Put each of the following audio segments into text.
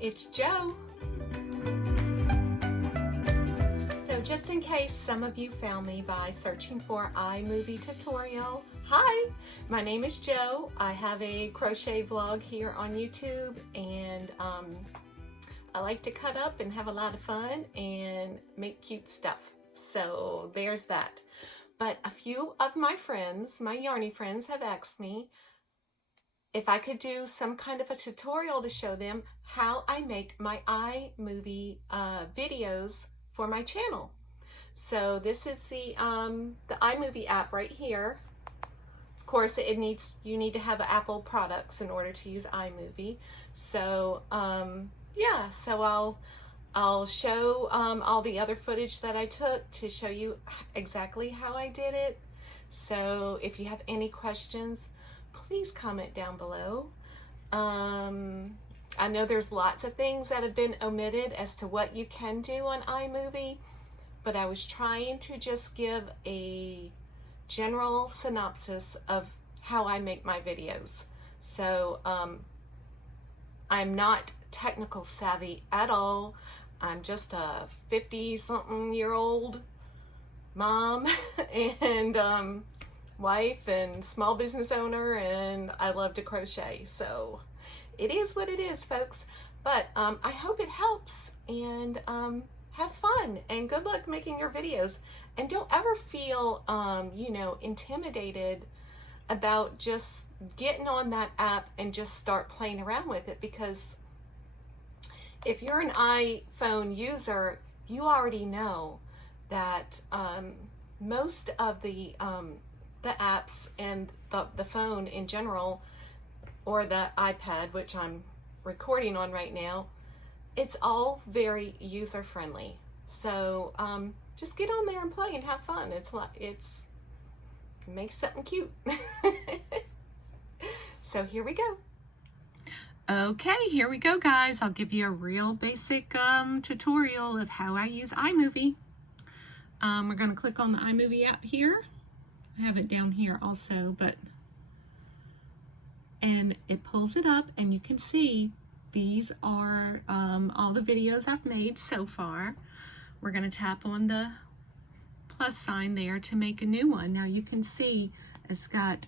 it's Jo. So just in case some of you found me by searching for iMovieTutorial, hi, my name is Jo. I have a crochet vlog here on YouTube, and I like to cut up and have a lot of fun and make cute stuff. So there's that. But a few of my friends, my yarny friends, have asked me if I could do some kind of a tutorial to show them how I make my iMovie videos for my channel. So this is the iMovie app right here. Of course, you need to have Apple products in order to use iMovie. So yeah, so I'll show all the other footage that I took to show you exactly how I did it. So if you have any questions, please comment down below. I know there's lots of things that have been omitted as to what you can do on iMovie, but I was trying to just give a general synopsis of how I make my videos. So I'm not technical savvy at all. I'm just a 50-something-year-old mom and wife and small business owner, and I love to crochet. So it is what it is, folks. But I hope it helps, and have fun and good luck making your videos. And don't ever feel you know, intimidated about just getting on that app and just start playing around with it, because if you're an iPhone user, you already know that most of the apps and the phone in general, or the iPad, which I'm recording on right now, it's all very user friendly. So just get on there and play and have fun. It makes something cute. So here we go. Okay, here we go, guys. I'll give you a real basic tutorial of how I use iMovie. We're going to click on the iMovie app here. I have it down here also, and it pulls it up, and you can see these are all the videos I've made so far. We're going to tap on the plus sign there to make a new one. Now you can see it's got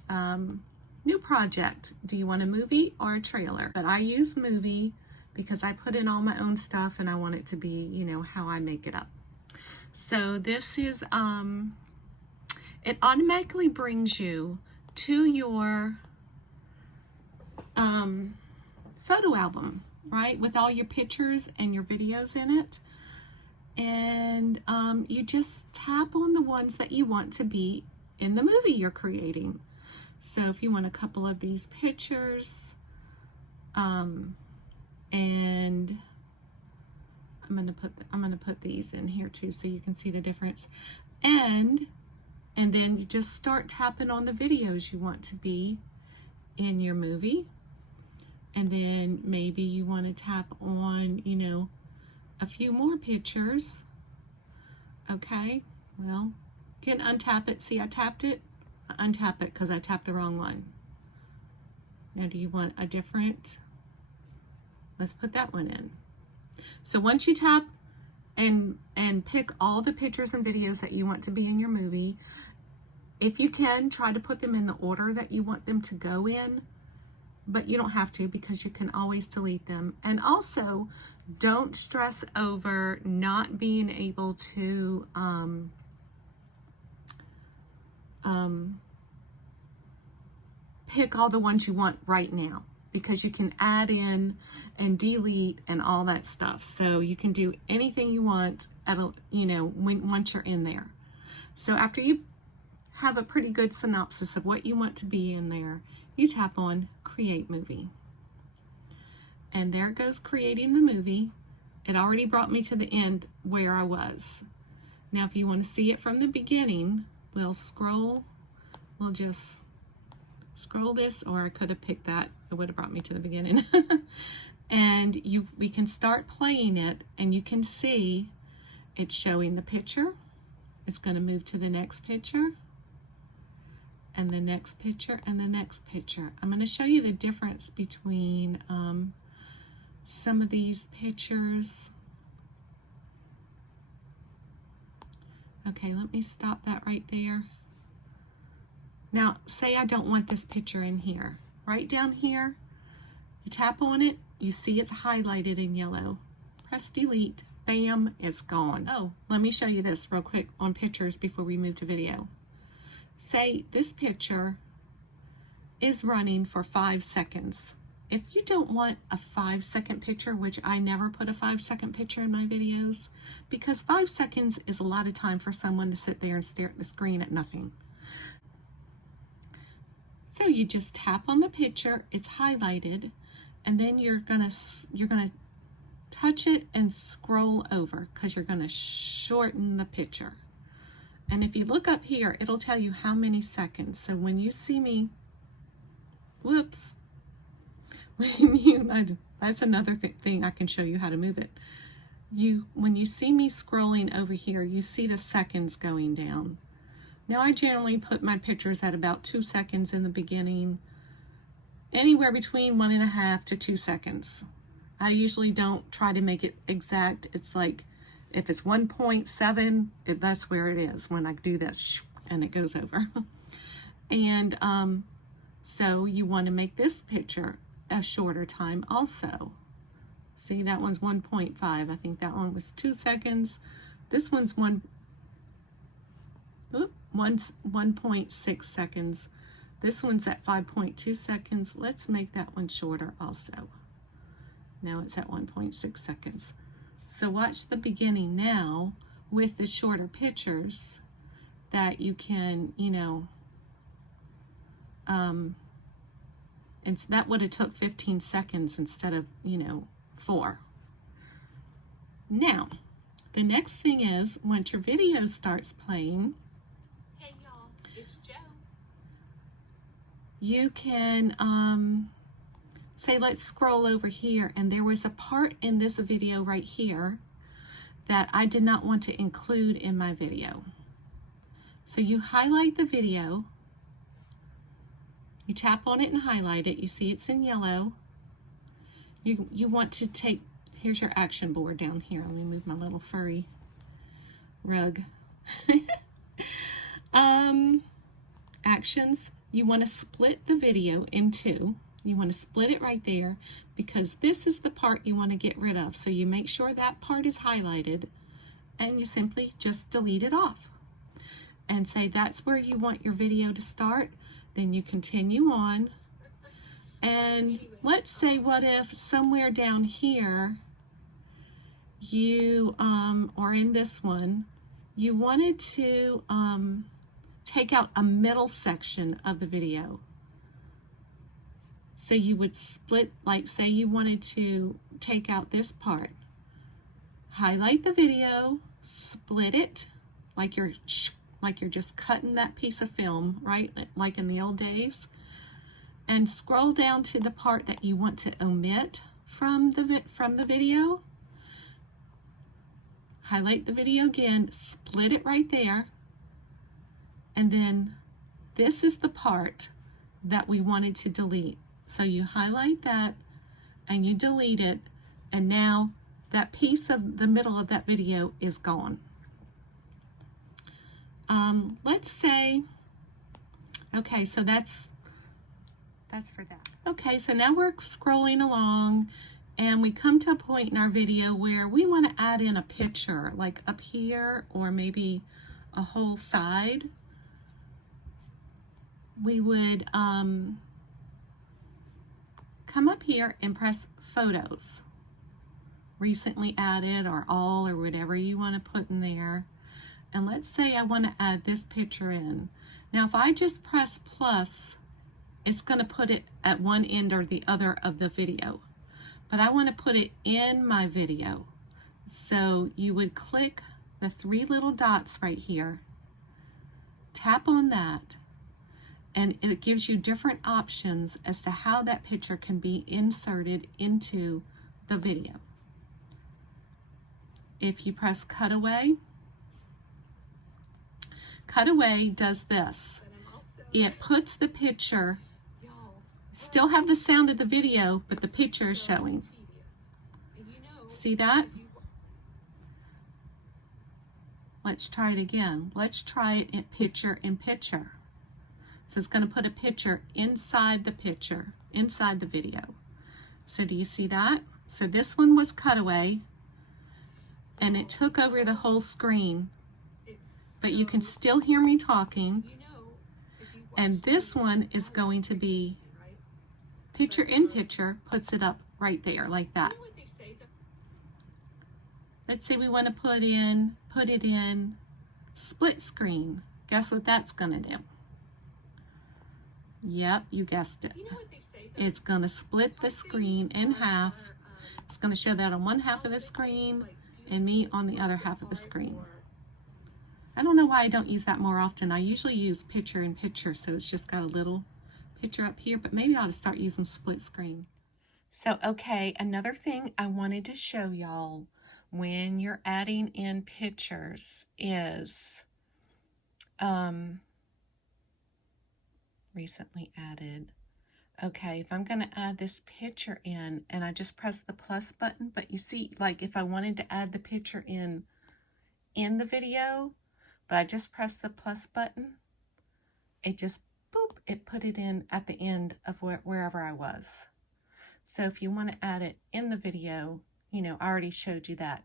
new project. Do you want a movie or a trailer? But I use movie because I put in all my own stuff and I want it to be, you know, how I make it up. So this is, it automatically brings you to your photo album, right? With all your pictures and your videos in it. And you just tap on the ones that you want to be in the movie you're creating. So if you want a couple of these pictures, and I'm gonna put these in here too, so you can see the difference. And then you just start tapping on the videos you want to be in your movie. And then maybe you want to tap on, you know, a few more pictures. Okay, well, you can untap it. See, I tapped it. Untap it because I tapped the wrong one. Now do you want a different? Let's put that one in. So once you tap and pick all the pictures and videos that you want to be in your movie, if you can, try to put them in the order that you want them to go in, but you don't have to, because you can always delete them. And also, don't stress over not being able to pick all the ones you want right now, because you can add in and delete and all that stuff. So you can do anything you want at a, you know, once you're in there. So after you have a pretty good synopsis of what you want to be in there, you tap on Create Movie. And there it goes, creating the movie. It already brought me to the end where I was. Now if you want to see it from the beginning, we'll just scroll this, or I could have picked that. It would have brought me to the beginning. And we can start playing it, and you can see it's showing the picture. It's going to move to the next picture, and the next picture, and the next picture. I'm going to show you the difference between some of these pictures. Okay, let me stop that right there. Now, say I don't want this picture in here. Right down here, you tap on it, you see it's highlighted in yellow. Press delete, bam, it's gone. Oh, let me show you this real quick on pictures before we move to video. Say this picture is running for 5 seconds. If you don't want a 5-second picture, which I never put a 5-second picture in my videos, because 5 seconds is a lot of time for someone to sit there and stare at the screen at nothing. So you just tap on the picture, it's highlighted, and then you're gonna touch it and scroll over because you're gonna shorten the picture. And if you look up here, it'll tell you how many seconds. So when you see me, whoops, that's another thing I can show you how to move it. When you see me scrolling over here, you see the seconds going down. Now I generally put my pictures at about 2 seconds in the beginning, anywhere between 1.5 to 2 seconds. I usually don't try to make it exact. It's like, if it's 1.7, that's where it is when I do this, and it goes over. And so you want to make this picture a shorter time also. See, that one's 1.5. I think that one was 2 seconds. This one's 1.6 seconds. This one's at 5.2 seconds. Let's make that one shorter also. Now it's at 1.6 seconds. So watch the beginning now with the shorter pictures that you can, and that would have took 15 seconds instead of, 4. Now, the next thing is, once your video starts playing, hey y'all, it's Jo. You can say, let's scroll over here, and there was a part in this video right here that I did not want to include in my video. So you highlight the video, you tap on it and highlight it, you see it's in yellow. You want to take, here's your action board down here. Let me move my little furry rug. Actions, you want to split the video in two. You want to split it right there because this is the part you want to get rid of. So you make sure that part is highlighted and you simply just delete it off and say that's where you want your video to start. Then you continue on. And let's say, what if somewhere down here you, or in this one, you wanted to take out a middle section of the video. So you would split, like say you wanted to take out this part. Highlight the video, split it, like you're just cutting that piece of film, right? Like in the old days. And scroll down to the part that you want to omit from the video. Highlight the video again, split it right there. And then this is the part that we wanted to delete. So you highlight that and you delete it, and now that piece of the middle of that video is gone. Let's say, okay, so that's for that. Okay, so now we're scrolling along and we come to a point in our video where we want to add in a picture, like up here or maybe a whole side. We would come up here and press photos, recently added or all or whatever you want to put in there. And let's say I want to add this picture in. Now if I just press plus, it's going to put it at one end or the other of the video. But I want to put it in my video. So you would click the 3 little dots right here, tap on that, and it gives you different options as to how that picture can be inserted into the video. If you press cutaway, cutaway does this. It puts the picture, still have the sound of the video, but the picture is showing. See that? Let's try it again. Let's try it in picture in picture. So it's going to put a picture inside the picture, inside the video. So do you see that? So this one was cutaway, and it took over the whole screen, but you can still hear me talking. And this one is going to be picture in picture, puts it up right there like that. Let's say we want to put it in split screen. Guess what that's going to do? Yep, you guessed it. It's going to split the screen in half. It's going to show that on one half of the screen and me on the other half of the screen. I don't know why I don't use that more often. I usually use picture in picture, so it's just got a little picture up here, but maybe I ought to start using split screen. So, okay, another thing I wanted to show y'all when you're adding in pictures is recently added. Okay, if I'm going to add this picture in and I just press the plus button, but you see, like if I wanted to add the picture in the video, but I just press the plus button, it just, boop, it put it in at the end of wherever I was. So if you want to add it in the video, you know, I already showed you that.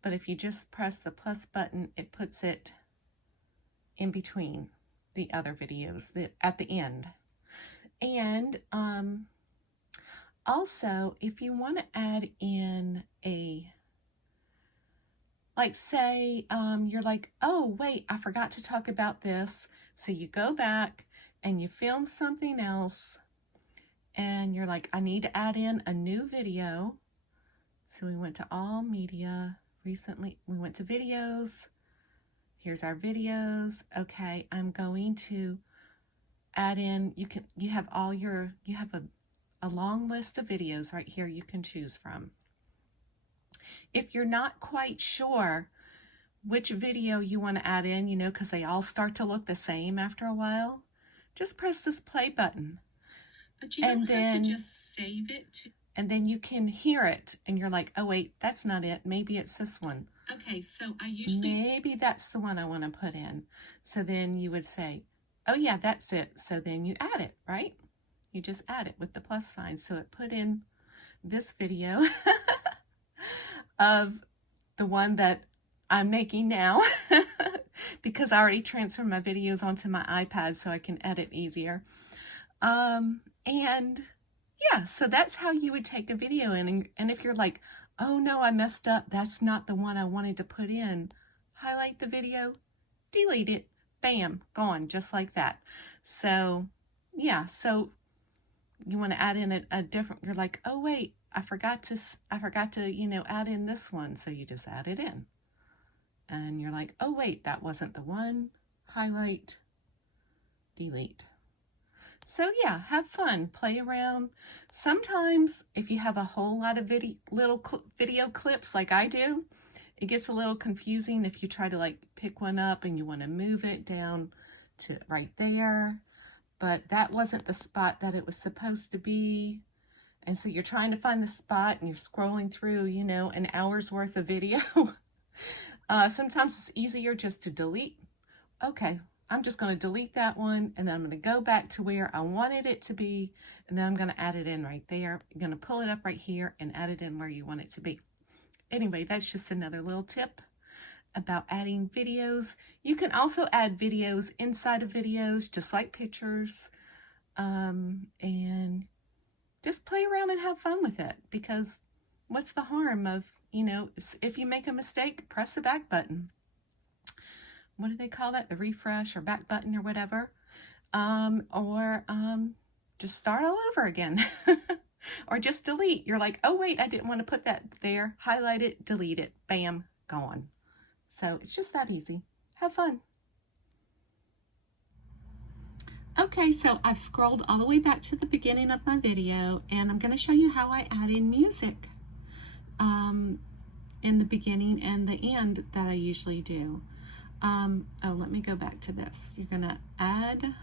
But if you just press the plus button, it puts it in between the other videos at the end. And also, if you want to add in a, like say, you're like, oh, wait, I forgot to talk about this. So you go back and you film something else and you're like, I need to add in a new video. So we went to all media recently. We went to videos. Here's our videos. Okay, I'm going to add in, you have a long list of videos right here you can choose from. If you're not quite sure which video you want to add in, you know, because they all start to look the same after a while, just press this play button. But you don't have to just save it. And then you can hear it and you're like, oh wait, that's not it. Maybe it's this one. Okay, so I usually... Maybe that's the one I want to put in. So then you would say, oh yeah, that's it. So then you add it, right? You just add it with the plus sign. So it put in this video of the one that I'm making now because I already transferred my videos onto my iPad so I can edit easier. And yeah, so that's how you would take a video in. And if you're like, oh no, I messed up, that's not the one I wanted to put in, highlight the video, delete it, bam, gone, just like that. So yeah, so you want to add in a different, you're like, oh wait, I forgot to, you know, add in this one. So you just add it in. And you're like, oh wait, that wasn't the one, highlight, delete. So yeah, have fun, play around. Sometimes if you have a whole lot of video clips like I do, it gets a little confusing if you try to like pick one up and you want to move it down to right there, but that wasn't the spot that it was supposed to be. And so you're trying to find the spot and you're scrolling through, you know, an hour's worth of video. Sometimes it's easier just to delete. Okay, I'm just going to delete that one and then I'm going to go back to where I wanted it to be and then I'm going to add it in right there. You're going to pull it up right here and add it in where you want it to be. Anyway, that's just another little tip about adding videos. You can also add videos inside of videos, just like pictures, and just play around and have fun with it, because what's the harm of, you know, if you make a mistake, press the back button. What do they call that? The refresh or back button or whatever. Just start all over again. Or just delete. You're like, oh wait, I didn't want to put that there. Highlight it, delete it, bam, gone. So it's just that easy. Have fun. Okay, so I've scrolled all the way back to the beginning of my video and I'm going to show you how I add in music in the beginning and the end that I usually do. Oh, let me go back to this. You're going to add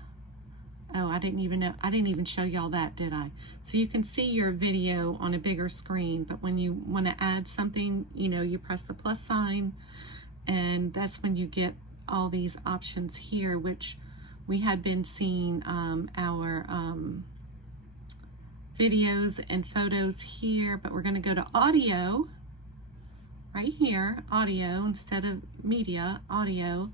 Oh, I didn't even show y'all that, did I? So you can see your video on a bigger screen, but when you want to add something, you know, you press the plus sign, and that's when you get all these options here, which we had been seeing our videos and photos here, but we're going to go to audio right here, audio instead of media, audio.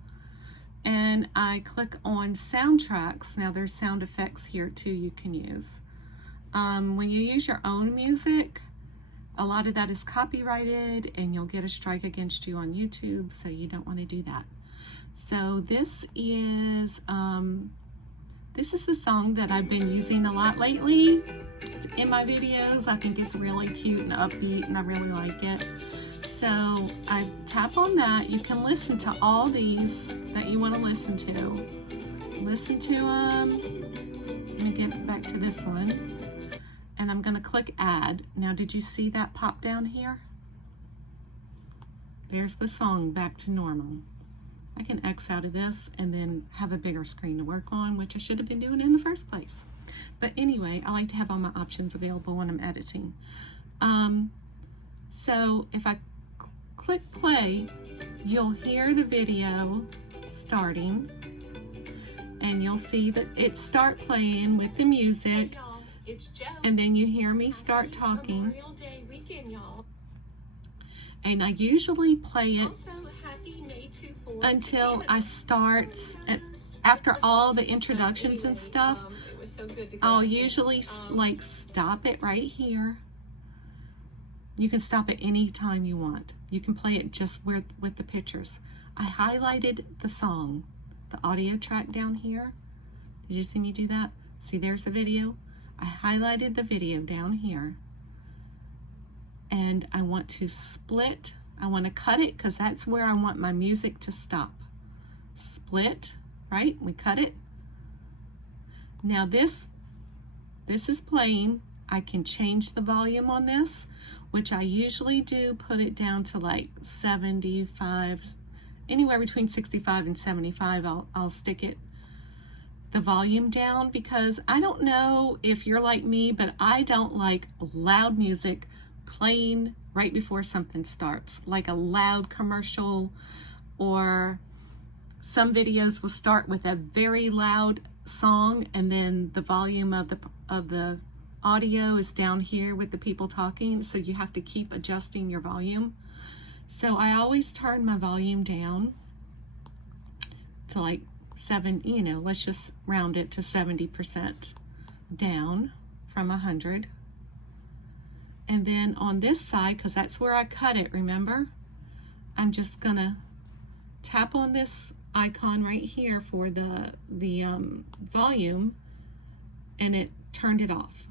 And I click on soundtracks. Now there's sound effects here too you can use. When you use your own music, a lot of that is copyrighted and you'll get a strike against you on YouTube, so you don't want to do that. So this is the song that I've been using a lot lately in my videos. I think it's really cute and upbeat and I really like it. So I tap on that. You can listen to all these that you want to listen to. Listen to them. Let me get back to this one. And I'm going to click add. Now, did you see that pop down here? There's the song back to normal. I can X out of this and then have a bigger screen to work on, which I should have been doing in the first place. But anyway, I like to have all my options available when I'm editing. So if I click play, you'll hear the video starting, and you'll see that it start playing with the music. Hey y'all, it's Jo. And then you hear me start talking. Memorial Day weekend, y'all. And I usually play it Also, happy May 24th until I start, after all the introductions and stuff. It was so good to go I'll out. usually like stop it right here. You can stop it any time you want. You can play it just with the pictures. I highlighted the song, the audio track down here. Did you see me do that? See, there's the video. I highlighted the video down here. And I want to split. I want to cut it because that's where I want my music to stop. Split, right? We cut it. Now this is playing. I can change the volume on this, which I usually do, put it down to like 75, anywhere between 65 and 75. I'll stick it, the volume down, because I don't know if you're like me, but I don't like loud music playing right before something starts, like a loud commercial, or some videos will start with a very loud song and then the volume of the audio is down here with the people talking, so you have to keep adjusting your volume. So I always turn my volume down to like 7, you know, let's just round it to 70% down from 100. And then on this side, because that's where I cut it, remember? I'm just gonna tap on this icon right here for the volume, and it turned it off.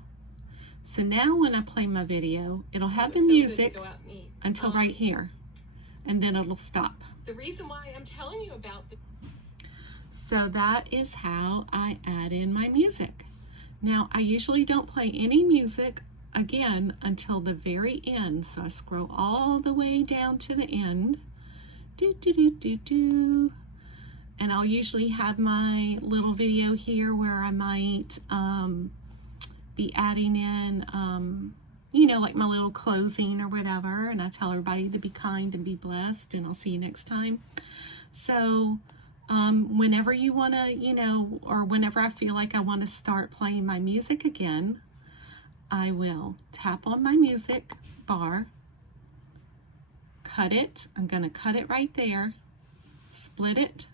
So now when I play my video, it'll have the music until right here, and then it'll stop. The reason why I'm telling you about the So that is how I add in my music. Now I usually don't play any music again until the very end. So I scroll all the way down to the end. And I'll usually have my little video here where I might be adding in, you know, like my little closing or whatever. And I tell everybody to be kind and be blessed, and I'll see you next time. So whenever you want to, you know, or whenever I feel like I want to start playing my music again, I will tap on my music bar, cut it. I'm going to cut it right there, split it,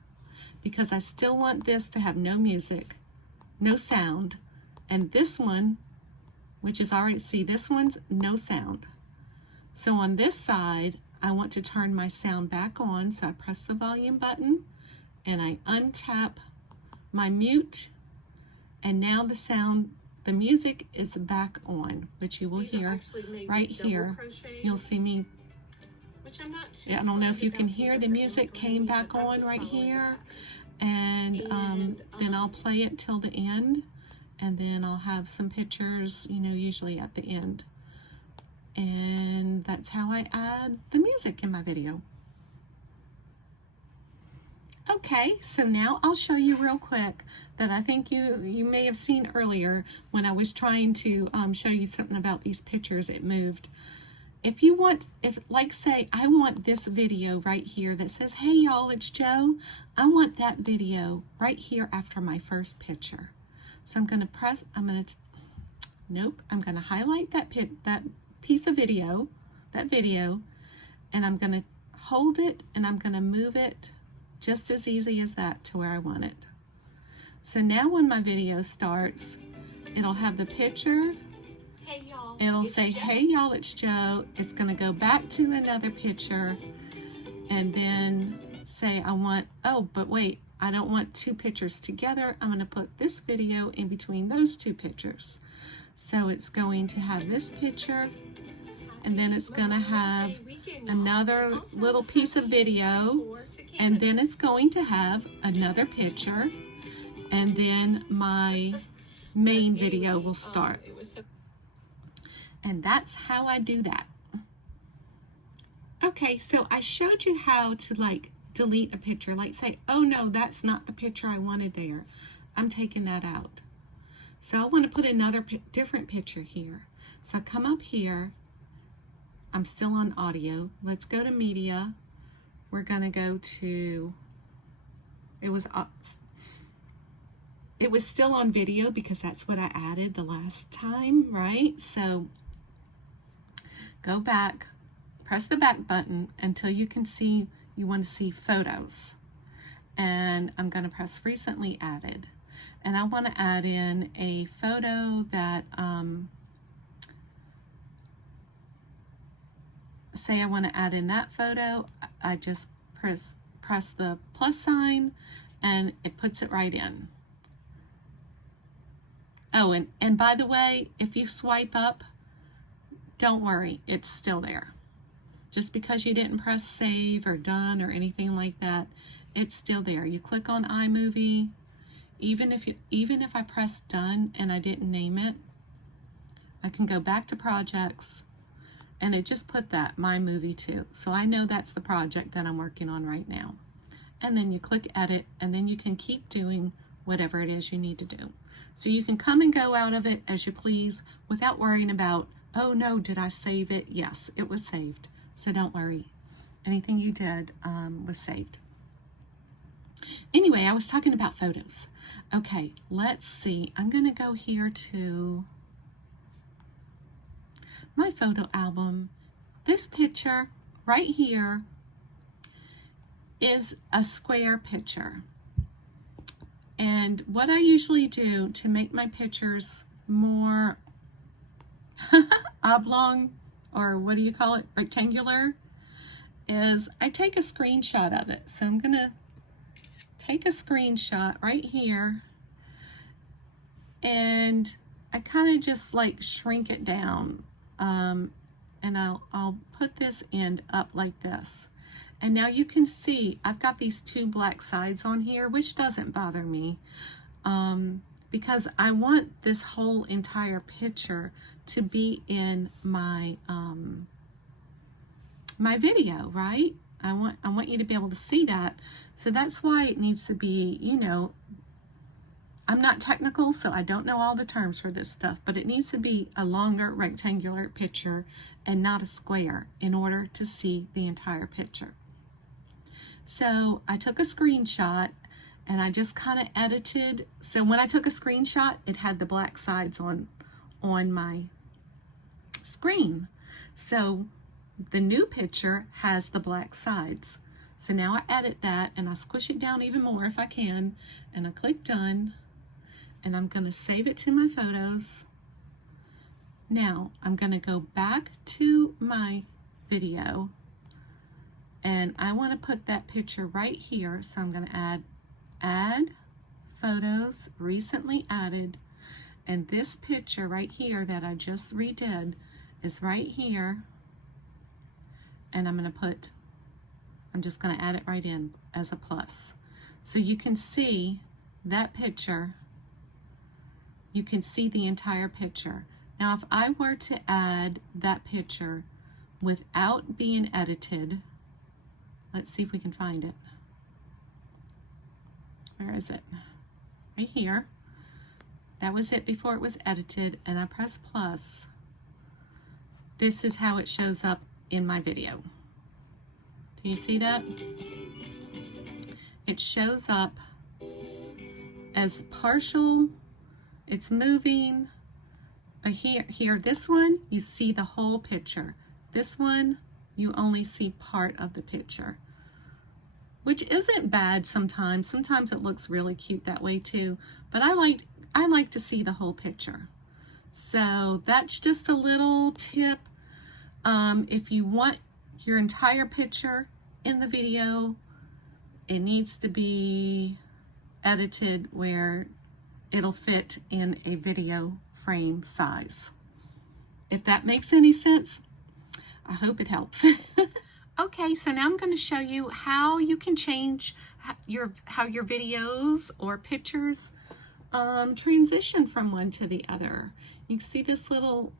because I still want this to have no music, no sound. And this one, which is already, see, this one's no sound. So on this side, I want to turn my sound back on. So I press the volume button and I untap my mute. And now the sound, the music is back on, which you will hear right here. You'll see me. I don't know if you can hear the music came back on right here. And then I'll play it till the end. And then I'll have some pictures, you know, usually at the end. And that's how I add the music in my video. Okay, so now I'll show you real quick that I think you may have seen earlier when I was trying to show you something about these pictures. It moved. If you want, like say I want this video right here that says, hey y'all, it's Joe. I want that video right here after my first picture. So I'm going to highlight that piece of video, and I'm going to hold it and I'm going to move it just as easy as that to where I want it. So now when my video starts, it'll have the picture. Hey y'all. It'll say, hey y'all, it's Joe. It's going to go back to another picture and then say but wait, I don't want two pictures together. I'm going to put this video in between those two pictures. So it's going to have this picture, and then it's going to have another little piece of video, and then it's going to have another picture, and then my main video will start. And that's how I do that. Okay, so I showed you how to like delete a picture, like say, oh no, that's not the picture I wanted there. I'm taking that out. So I want to put another different picture here. So I come up here. I'm still on audio. Let's go to media. We're going to go to, it was still on video because that's what I added the last time, right? So go back, press the back button until you can see, you want to see photos. And I'm going to press recently added. And I want to add in a photo that, say I want to add in that photo, I just press the plus sign and it puts it right in. Oh, and by the way, if you swipe up, don't worry, it's still there. Just because you didn't press save or done or anything like that, it's still there. You click on iMovie. Even if I press done and I didn't name it, I can go back to projects and it just put that My Movie 2. So I know that's the project that I'm working on right now. And then you click edit and then you can keep doing whatever it is you need to do. So you can come and go out of it as you please without worrying about, oh no, did I save it? Yes, it was saved. So don't worry. Anything you did was saved. Anyway, I was talking about photos. Okay, let's see. I'm going to go here to my photo album. This picture right here is a square picture. And what I usually do to make my pictures more oblong, or what do you call it, rectangular, is I take a screenshot of it. So I'm going to take a screenshot right here and I kind of just like shrink it down, and I'll put this end up like this. And now you can see I've got these two black sides on here, which doesn't bother me because I want this whole entire picture to be in my my video, right? I want you to be able to see that. So that's why it needs to be, you know, I'm not technical, so I don't know all the terms for this stuff, but it needs to be a longer rectangular picture and not a square in order to see the entire picture. So I took a screenshot and I just kind of edited. So when I took a screenshot, it had the black sides on my screen. So the new picture has the black sides. So now I edit that and I squish it down even more if I can, and I click done, and I'm going to save it to my photos. Now I'm going to go back to my video and I want to put that picture right here. So I'm going to add photos, recently added, and this picture right here that I just redid is right here. And I'm just going to add it right in as a plus. So you can see that picture, you can see the entire picture. Now if I were to add that picture without being edited, let's see if we can find it. Where is it? Right here. That was it before it was edited, and I press plus. This is how it shows up in my video. Do you see that? It shows up as partial, it's moving, but here, this one, you see the whole picture. This one, you only see part of the picture, which isn't bad sometimes. Sometimes it looks really cute that way too, but I like to see the whole picture. So that's just a little tip. If you want your entire picture in the video, it needs to be edited where it'll fit in a video frame size. If that makes any sense, I hope it helps. Okay, so now I'm going to show you how you can change how your videos or pictures transition from one to the other. You can see this little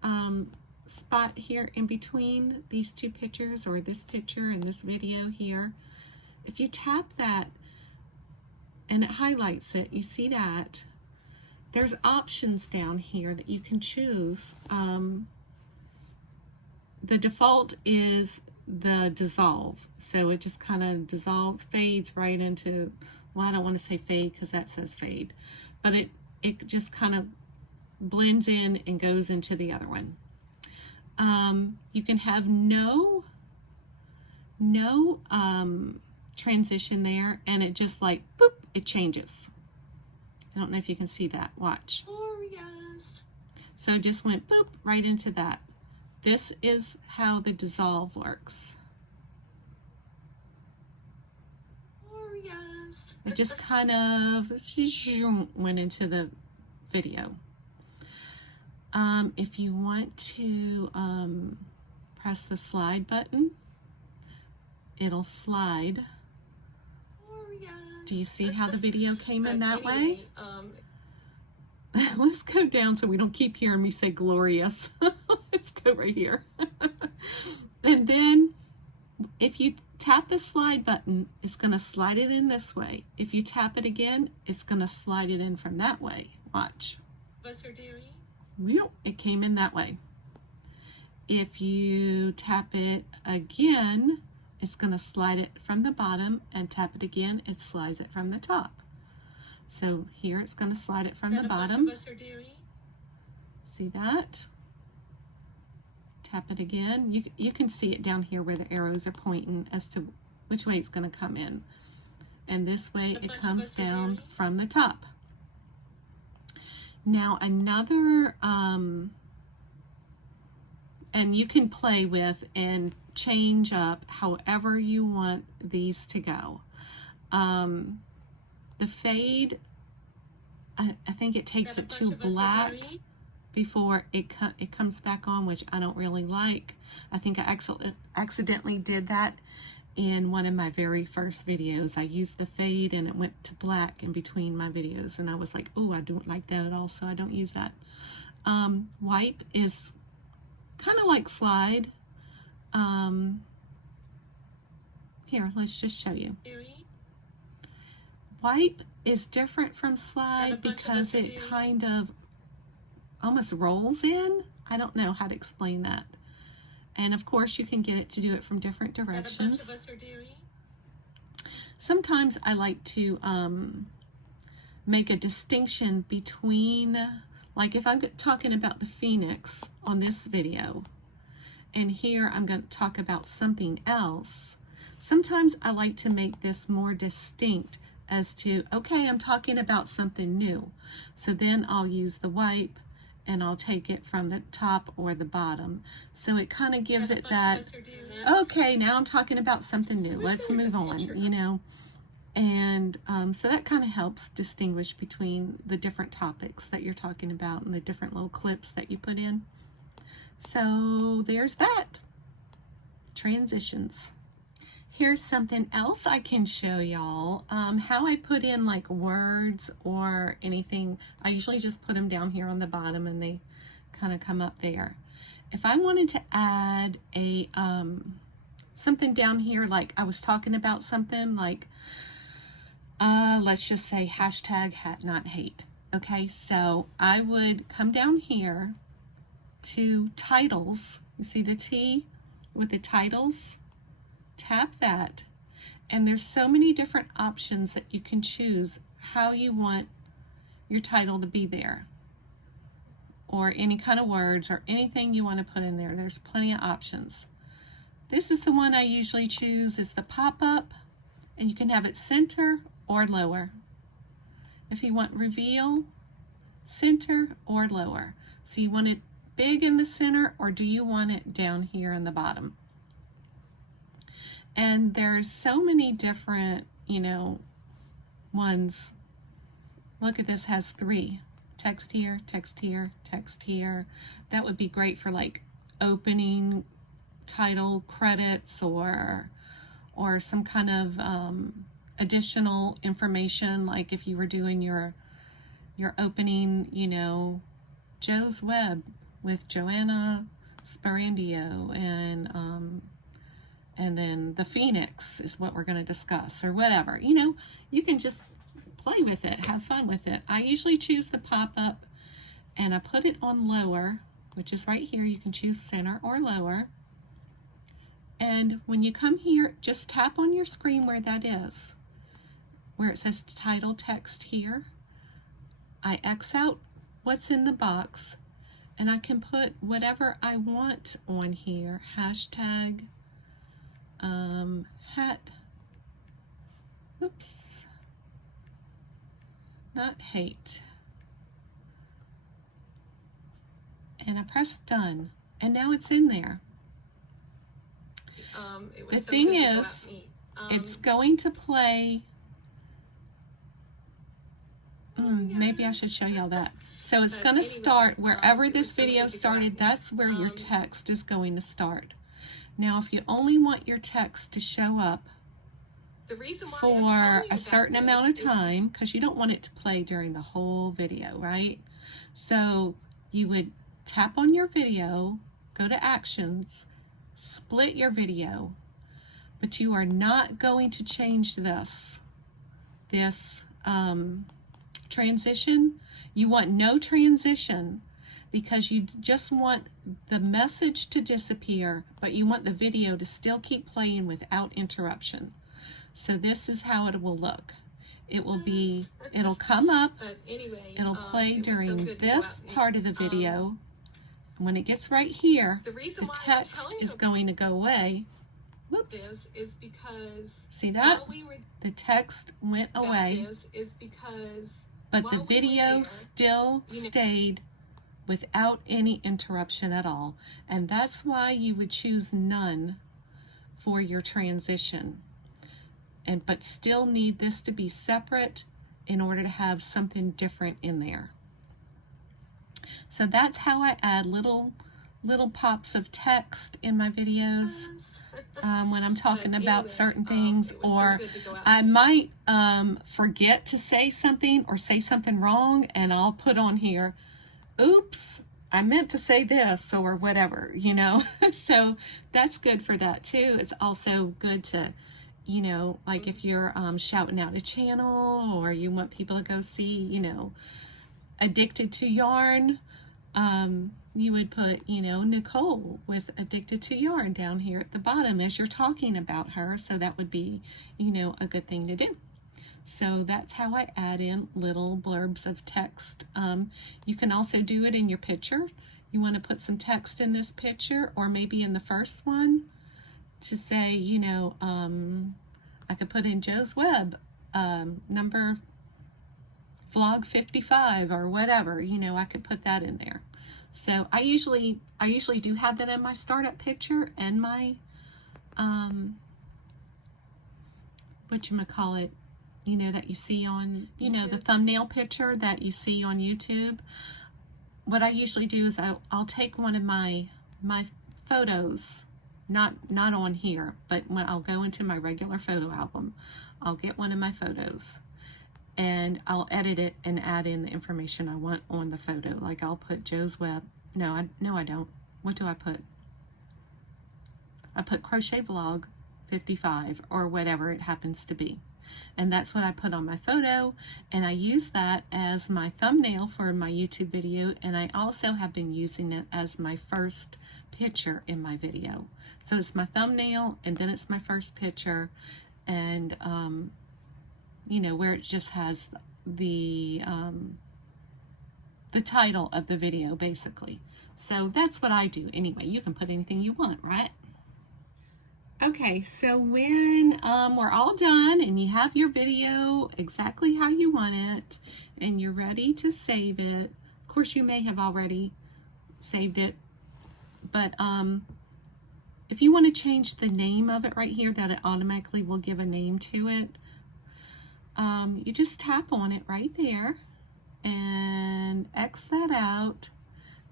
spot here in between these two pictures, or this picture and this video here. If you tap that and it highlights it, you see that there's options down here that you can choose. The default is the dissolve, so it just kind of fades right into, well, I don't want to say fade because that says fade, but it just kind of blends in and goes into the other one. You can have no transition there, and it just like boop, it changes. I don't know if you can see that. Watch. Glorious. So it just went boop right into that. This is how the dissolve works. Glorious. It just kind of went into the video. If you want to press the slide button, it'll slide. Glorious. Do you see how the video came in that way? Anyway, Let's go down so we don't keep hearing me say glorious. Let's go right here. And then if you tap the slide button, it's going to slide it in this way. If you tap it again, it's going to slide it in from that way. Watch. What's her doing? It came in that way. If you tap it again, it's going to slide it from the bottom, and tap it again, it slides it from the top. So here it's going to slide it from the bottom. What's her doing? See that? Tap it again. You can see it down here where the arrows are pointing as to which way it's going to come in. And this way it comes down from the top. Now another, and you can play with and change up however you want these to go. The fade, I think it takes it to black before it comes back on, which I don't really like. I think I accidentally did that in one of my very first videos. I used the fade and it went to black in between my videos, and I was like, oh, I don't like that at all, so I don't use that. Wipe is kind of like slide. Here, let's just show you. Wipe is different from slide because it kind of almost rolls in. I don't know how to explain that. And of course you can get it to do it from different directions. Sometimes I like to make a distinction between, like if I'm talking about the phoenix on this video, and here I'm going to talk about something else. Sometimes I like to make this more distinct as to, okay, I'm talking about something new. So then I'll use the wipe and I'll take it from the top or the bottom. So it kind of gives it that, okay, now I'm talking about something new. Let's move on, you know. And so that kind of helps distinguish between the different topics that you're talking about and the different little clips that you put in. So there's that. Transitions. Here's something else I can show y'all. How I put in like words or anything. I usually just put them down here on the bottom and they kind of come up there. If I wanted to add a something down here, like I was talking about something like let's just say hashtag hat not hate. Okay, so I would come down here to titles. You see the T with the titles? Tap that, and there's so many different options that you can choose how you want your title to be there, or any kind of words or anything you want to put in there. There's plenty of options. This is the one I usually choose, is the pop-up, and you can have it center or lower. If you want reveal, center or lower. So you want it big in the center, or do you want it down here in the bottom? And there's so many different, ones. Look at this, has 3. Text here, text here, text here. That would be great for like opening title credits or some kind of additional information, like if you were doing your opening, Joe's Web with JOANNA, SPERANDEO, and then the Phoenix is what we're going to discuss, or whatever. You can just play with it, have fun with it. I usually choose the pop-up, and I put it on lower, which is right here. You can choose center or lower. And when you come here, just tap on your screen where that is, where it says title text here. I X out what's in the box, and I can put whatever I want on here. Hashtag hat, oops, not hate. And I press done, and now it's in there. The thing is, it's going to play. Maybe I should show y'all that. So it's going to start wherever this video started. That's where your text is going to start. Now, if you only want your text to show up for a certain amount of time, because you don't want it to play during the whole video, right? So you would tap on your video, go to actions, split your video, but you are not going to change this transition. You want no transition, because you just want the message to disappear, but you want the video to still keep playing without interruption. So this is how it will look. It'll come up, it'll play during this part of the video. And when it gets right here, the text is going to go away. Whoops. See that? The text went away, but the video still stayed without any interruption at all. And that's why you would choose none for your transition, but still need this to be separate in order to have something different in there. So that's how I add little pops of text in my videos when I'm talking about certain things, or I might forget to say something or say something wrong, and I'll put on here, oops, I meant to say this, or whatever, So that's good for that too. It's also good to, like if you're shouting out a channel, or you want people to go see, Addicted to Yarn, you would put, Nicole with Addicted to Yarn down here at the bottom as you're talking about her. So that would be, a good thing to do. So that's how I add in little blurbs of text. You can also do it in your picture. You want to put some text in this picture, or maybe in the first one to say, I could put in Joe's Web, number vlog 55 or whatever, I could put that in there. So I usually do have that in my startup picture and my, whatchamacallit, that you see on, the thumbnail picture that you see on YouTube. What I usually do is I'll take one of my photos, not on here, but when I'll go into my regular photo album, I'll get one of my photos and I'll edit it and add in the information I want on the photo. Like I'll put Joe's Web. No, I don't. What do I put? I put Crochet Vlog 55 or whatever it happens to be. and that's what I put on my photo, and I use that as my thumbnail for my YouTube video, and I also have been using it as my first picture in my video. So it's my thumbnail, and then it's my first picture, and you know, where it just has the title of the video, basically. So that's what I do. Anyway, you can put anything you want, right? Okay, so when we're all done and you have your video exactly how you want it and you're ready to save it, of course you may have already saved it, but if you want to change the name of it right here, that it automatically will give a name to it, you just tap on it right there and X that out,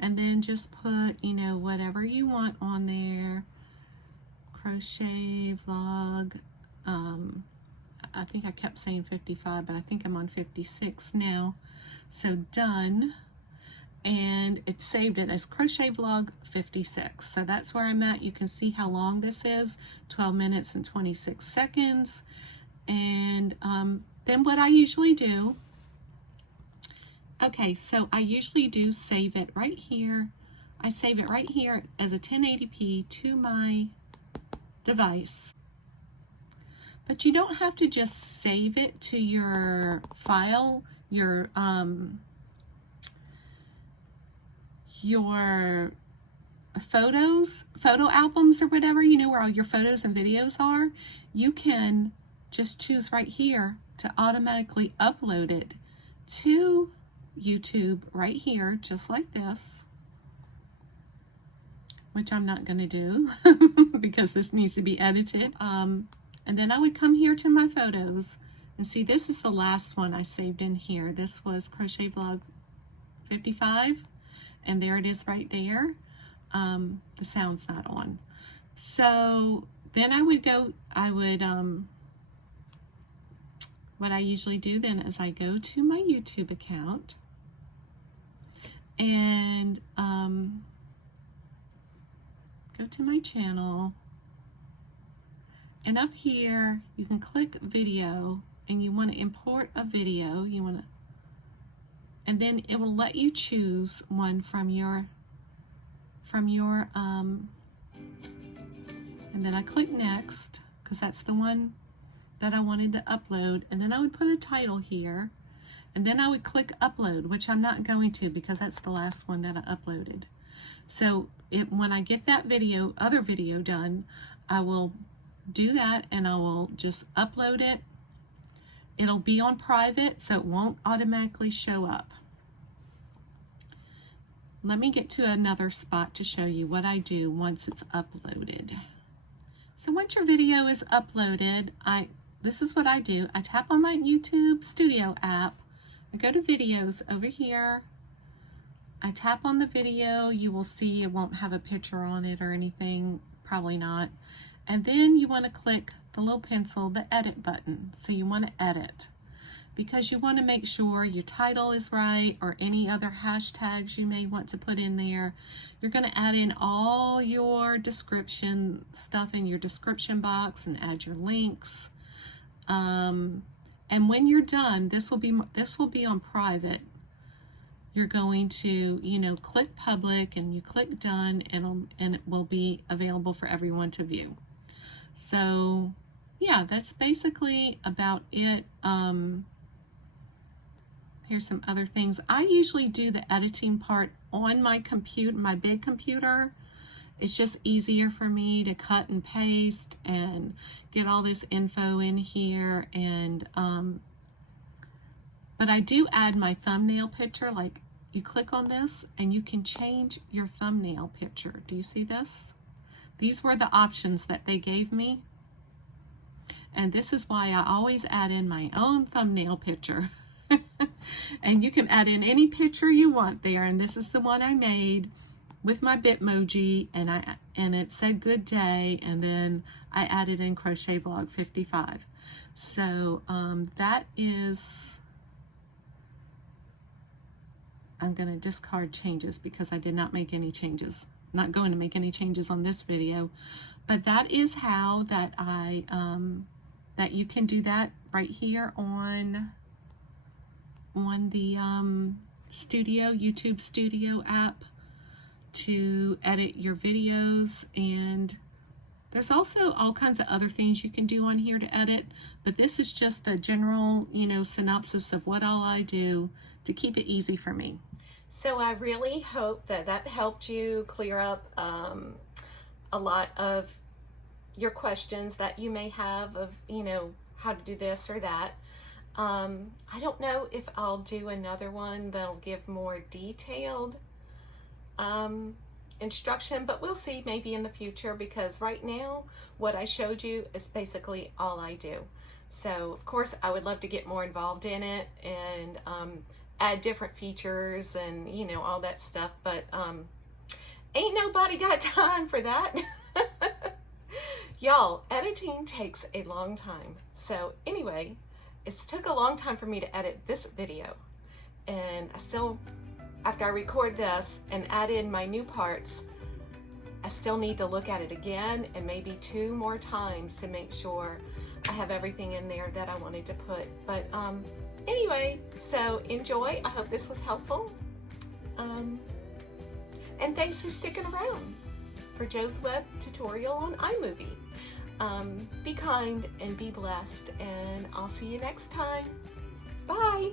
and then just put, you know, whatever you want on there. Crochet vlog. I think I kept saying 55, but I think I'm on 56 now. So done. And it saved it as crochet vlog 56. So that's where I'm at. You can see how long this is, 12 minutes and 26 seconds. And then what I usually do, okay, so I usually do save it right here. I save it right here as a 1080p to my device. But you don't have to just save it to your file, your photo albums or whatever, you know, where all your photos and videos are. You can just choose right here to automatically upload it to YouTube right here, just like this, which I'm not going to do because this needs to be edited. And then I would come here to my photos and see, this is the last one I saved in here. This was crochet vlog 55, and there it is right there. The sound's not on. So then I would what I usually do then is I go to my YouTube account and go to my channel, and up here you can click video, and you want to import a video, and then it will let you choose one from your and then I click next because that's the one that I wanted to upload, and then I would put a title here, and then I would click upload, which I'm not going to because that's the last one that I uploaded. So when I get that other video done, I will do that and I will just upload it. It'll be on private, so it won't automatically show up. Let me get to another spot to show you what I do once it's uploaded. So once your video is uploaded, this is what I do. I tap on my YouTube Studio app. I go to videos over here. I tap on the video. You will see it won't have a picture on it or anything, probably not. And then you want to click the little pencil, the edit button. So you want to edit because you want to make sure your title is right or any other hashtags you may want to put in there. You're going to add in all your description stuff in your description box and add your links. And when you're done, this will be on private. You're going to, you know, click public and you click done, and it will be available for everyone to view. So yeah, that's basically about it. Here's some other things. I usually do the editing part on my computer, my big computer. It's just easier for me to cut and paste and get all this info in here. And but I do add my thumbnail picture. Like, you click on this and you can change your thumbnail picture. Do you see this? These were the options that they gave me. And this is why I always add in my own thumbnail picture. And you can add in any picture you want there. And this is the one I made with my Bitmoji, and it said good day, and then I added in crochet vlog 55. So that is, I'm going to discard changes because I did not make any changes. I'm not going to make any changes on this video, but that is how that I that you can do that right here on the YouTube Studio app to edit your videos, and there's also all kinds of other things you can do on here to edit, but this is just a general, synopsis of what all I do to keep it easy for me. So I really hope that that helped you clear up a lot of your questions that you may have of, how to do this or that. I don't know if I'll do another one that'll give more detailed instruction, but we'll see maybe in the future, because right now what I showed you is basically all I do. So of course I would love to get more involved in it and add different features and all that stuff, but ain't nobody got time for that. Y'all, editing takes a long time. So anyway, it's took a long time for me to edit this video, and I still, after I record this and add in my new parts, I still need to look at it again and maybe 2 more times to make sure I have everything in there that I wanted to put. But anyway, so enjoy. I hope this was helpful. And thanks for sticking around for Jo's web tutorial on iMovie. Be kind and be blessed, and I'll see you next time. Bye.